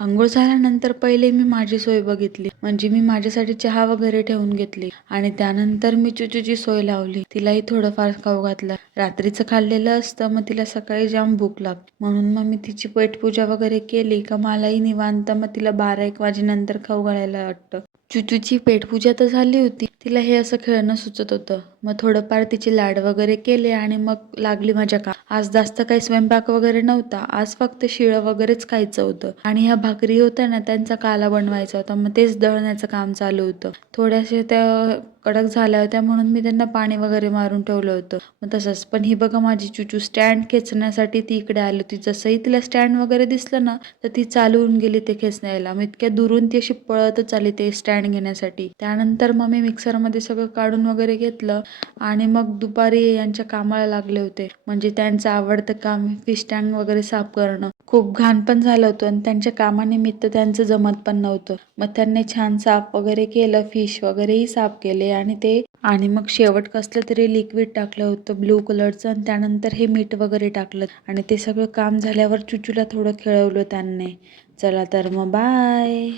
अंघोळ झाल्यानंतर पहिले मी माझी सोय बघितली. म्हणजे मी माझ्यासाठी चहा वगैरे ठेवून घेतली आणि त्यानंतर मी चुचूची सोय लावली. तिलाही थोडंफार खाऊ घातलं. रात्रीचं खाल्लेलं असतं, मग तिला सकाळी जाम भूक लागते. म्हणून मग मी तिची पेटपूजा वगैरे केली का मलाही निवांत मग तिला 12-1 वाजेनंतर खाऊ घालायला वाटतं. चुचूची पेटपूजा तर झाली होती. तिला हे असं खेळणं सुचत होतं. मग थोडंफार तिचे लाड वगैरे केले आणि मग लागली मजा का. आज जास्त काही स्वयंपाक वगैरे नव्हता. आज फक्त शिळं वगैरेच खायचं होतं आणि ह्या भाकरी होत्या ना, त्यांचा काला बनवायचा होता. मग तेच दळण्याचं काम चालू होतं. थोड्याशा त्या कडक झाल्या होत्या म्हणून मी त्यांना पाणी वगैरे मारून ठेवलं होतं. मग तसंच पण ही बघा माझी चुचू स्टँड खेचण्यासाठी ती इकडे आली होती. जसंही तिला स्टँड वगैरे दिसलं ना, तर ती चालवून गेली ते खेचण्याला. मग इतक्या दुरून ती अशी पळतच आली ते स्टँड घेण्यासाठी. त्यानंतर मग मी मिक्सरमध्ये सगळं काढून वगैरे घेतलं आणि मग दुपारी यांच्या कामाला लागले होते. म्हणजे त्यांचं आवडतं काम फिश टँक वगैरे साफ करणं. खूप घाण पण झालं होतं आणि त्यांच्या कामानिमित्त त्यांचं जमत पण नव्हतं. मग त्यांनी छान साफ वगैरे केलं, फिश वगैरेही साफ केले आणि मग शेवट कसलं तरी लिक्विड टाकलं होतं ब्लू कलरचं आणि त्यानंतर हे मीठ वगैरे टाकलं आणि ते सगळं काम झाल्यावर चुचूला थोडं खेळवलं त्यांनी. चला तर मग बाय.